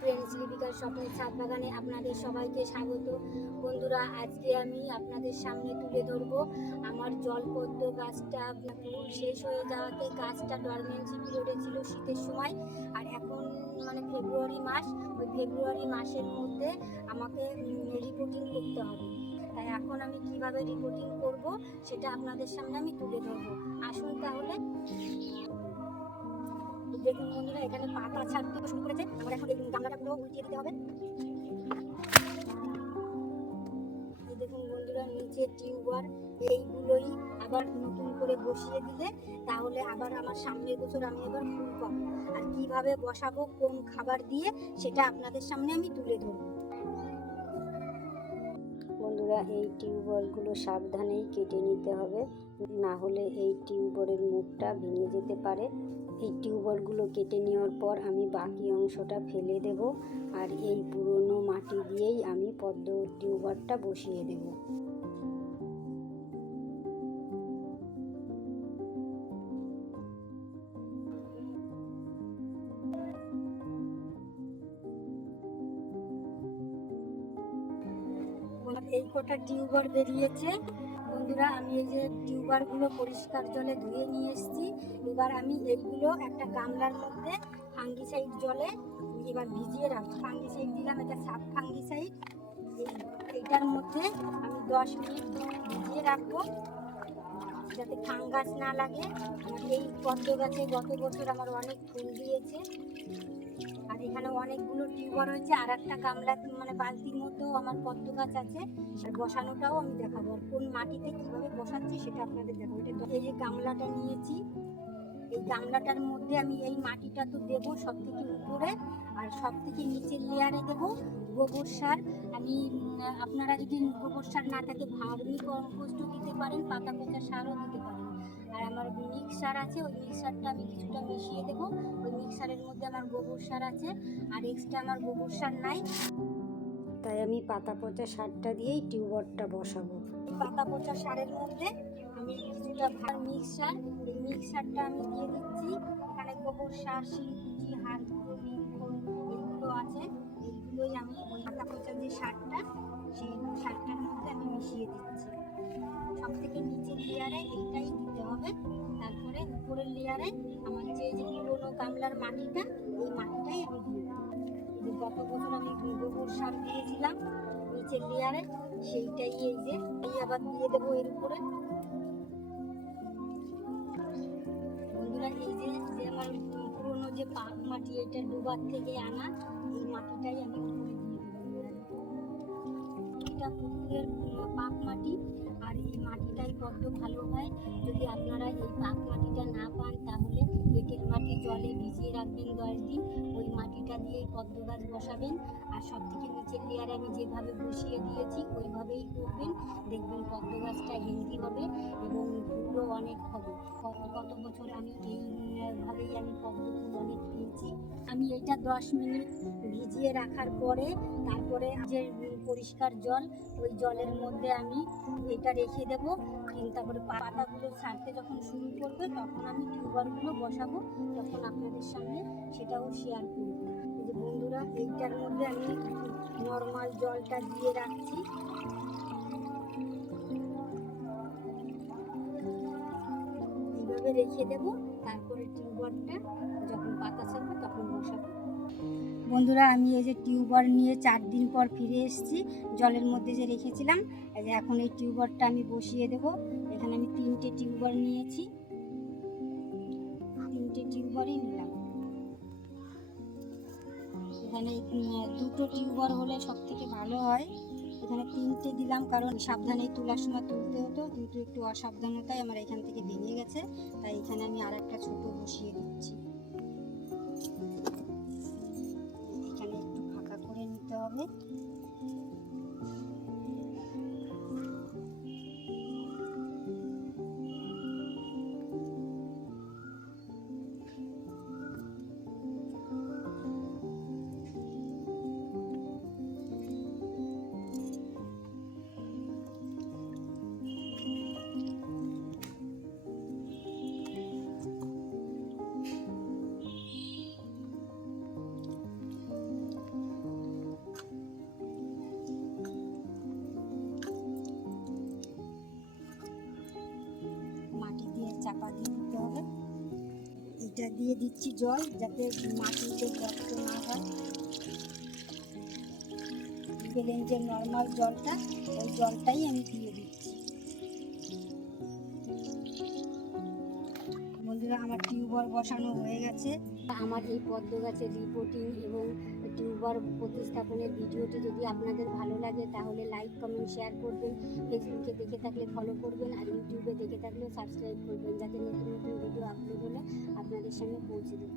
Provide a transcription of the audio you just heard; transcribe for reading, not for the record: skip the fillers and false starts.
Friends লিপিকার স্বপ্নের ছাদ বাগানে আপনাদের সবাইকে স্বাগত। বন্ধুরা, আজকে আমি আপনাদের সামনে তুলে ধরবো আমার জলপদ্ম গাছটা ফুল শেষ হয়ে যাওয়াতে গাছটা ডরমেন্সি পিরিয়ডে ছিল শীতের সময়, আর এখন মানে ফেব্রুয়ারি মাস, ওই ফেব্রুয়ারি মাসের মধ্যে আমাকে রিপোর্টিং করতে হবে। তাই এখন আমি কিভাবে রিপোর্টিং করব সেটা আপনাদের সামনে আমি তুলে ধরবো। আসুন তাহলে। দেখুন বন্ধুরা, এখানে পাতা ছাড়তে শুরু করেছে। আমার এখন এই গামলাটা পুরো উল্টিয়ে দিতে হবে। দেখুন বন্ধুরা, নিচে টিউবার এইগুলোই আবার নতুন করে বসিয়ে দিলে তাহলে আবার আমার সামনের বছর আমি আবার ফুল পাবো। আর কিভাবে বসাবো, কোন খাবার দিয়ে, সেটা আপনাদের সামনে আমি তুলে ধরবো। বন্ধুরা, এই টিউবওয়েলগুলো সাবধানেই কেটে নিতে হবে, না হলে এই টিউবওয়েলের মুখটা ভেঙে যেতে পারে। এই টিউবওয়েলগুলো কেটে নেওয়ার পর আমি বাকি অংশটা ফেলে দেব, আর এই পুরনো মাটি দিয়েই আমি পদ্ম টিউবওয়েলটা বসিয়ে দেব। এই কটা টিউবার বেরিয়েছে বন্ধুরা। আমি এই যে টিউবারগুলো পরিষ্কার জলে ধুয়ে নিয়ে এসেছি। এবার আমি এইগুলো একটা গামলার মধ্যে ফাঙ্গিসাইড জলে এবার ভিজিয়ে রাখবো। ফাঙ্গিসাইড দিলাম, এটা সাব ফাঙ্গিসাইড। এইটার মধ্যে আমি 10 মিনিট ভিজিয়ে রাখবো যাতে ফাঙ্গাস না লাগে। এই পদ্ম গাছে গত বছর আমার অনেক ফুল দিয়েছে, আর এখানে অনেকগুলো টিউবার হয়েছে। আর একটা গামলা মানে বালতির মধ্যেও আমার পদ্ম গাছ আছে, আর বসানোটাও আমি দেখাবো। আর কোন মাটিতে কিভাবে বসাচ্ছি সেটা আপনাদের দেখাবো। এই যে গামলাটা নিয়েছি, এই গামলাটার মধ্যে আমি এই মাটিটা তো দেবো সব থেকে উপরে, আর সব থেকে নিচের লেয়ারে দেবো গোবর সার। আমি আপনারা যদি গোবর সার না থাকে ভার্মি কম্পোস্টও দিতে পারেন, পাতা পচা সারও দিতে পারেন। আর আমার মিক্সার আছে, ওই মিক্সারটা আমি কিছুটা মিশিয়ে দেবো। ওই মিক্সারের মধ্যে আমার গোবর সার আছে, আর এক্সট্রা আমার গোবর সার নাই, তাই আমি পাতা পচা সারটা দিয়েই টিউবওয়েলটা বসাবো। পাতা পচা সারের মধ্যে আমি কিছুটা মিক্সার, এই মিক্সারটা আমি দিয়ে দিচ্ছি। এখানে গোবর সার, শিংকুচি, হাড় গুঁড়ো, এইগুলো আছে। এইগুলোই আমি ওই পাতা পচা যে সারটা, সেই সারটার মধ্যে আমি মিশিয়ে দিচ্ছি। সব থেকে নিচের লেয়ারে এইটাই দিতে হবে। তারপরে উপরের লেয়ারে আমার যে পুরোনো গামলার মাটিটা, এই মাটিটাই আমি দিয়ে দেবো। গত বছর আমি গোবর সার দিয়েছিলাম নিচের লেয়ারে, সেইটাই এই যে এই আবার দিয়ে দেবো এর উপরে। বন্ধুরা, এই যে আমার পুরোনো যে পাক মাটি, এটা ডুবার থেকে আনা, এই মাটিটাই আমি উপরে দিয়ে দেবো। এটা পুকুরের পাক মাটি, আর এই মাটিটাই বড্ড ভালো হয়। যদি আপনারা এই পাক মাটিটা না পান তাহলে এঁটেল মাটি জলে ভিজিয়ে রাখবেন 10 দিন, ওই মাটিটা দিয়ে পদ্ম গাছ বসাবেন। আর সব থেকে নিচের লেয়ারে আমি যেভাবে বসিয়ে দিয়েছি ওইভাবেই করবেন, দেখবেন পদ্ম গাছটা হেলদি হবে এবং ফুলও অনেক হবে। কত বছর আমি এইভাবেই আমি পদ্ম ফুল অনেক পেয়েছি। আমি এইটা 10 মিনিট ভিজিয়ে রাখার পরে তারপরে যে পরিষ্কার জল, ওই জলের মধ্যে আমি এটা রেখে দেবো। তারপরে পাতাগুলো ছাড়তে যখন শুরু করবে তখন আমি টিউবারগুলো বসাবো, তখন আপনাদের সামনে সেটাও শেয়ার করবো। এই যে বন্ধুরা, এইটার মধ্যে আমি নর্মাল জলটা দিয়ে রাখছি। এইভাবে রেখে দেবো, তারপরে টিউবারটা যখন পাতা ছাড়বে তখন বসাবো। বন্ধুরা, আমি এই যে টিউবার নিয়ে 4 দিন পর ফিরে এসেছি। জলের মধ্যে যে রেখেছিলাম, এই যে এখন এই টিউবারটা আমি বসিয়ে দেব। এখানে আমি 3টে টিউবার নিয়েছি, 3টে টিউবারই নিলাম। এখানে 2টো টিউবার হলে সব থেকে ভালো হয়। এখানে 3টে দিলাম কারণ সাবধানে তোলার সময় তুলতে হতো, কিন্তু একটু অসাবধানতায় আমার এখান থেকে ভেঙে গেছে, তাই এখানে আমি আর একটা ছোট বসিয়ে দিচ্ছি। এখানে একটু ফাঁকা করে নিতে হবে। দিয়ে দিচ্ছি জল, যাতে মাটিতে গর্ত না হয়। প্লেন যে নর্মাল জলটা, ওই জলটাই আমি দিয়ে দিচ্ছি। বন্ধুরা, আমার টিউবওয়েল বসানো হয়ে গেছে। আমার এই পদ্ম গাছের রিপোর্টিং এবং টিউবওয়েল প্রতিস্থাপনের ভিডিওটি যদি আপনাদের ভালো লাগে তাহলে লাইক, কমেন্ট, শেয়ার করবেন। ফেসবুকে দেখে থাকলে ফলো করবেন, আর ইউটিউবে দেখে থাকলে সাবস্ক্রাইব করবেন, যাতে নতুন নতুন ভিডিও আপলোড হলে আপনাদের সামনে পৌঁছে দেবে।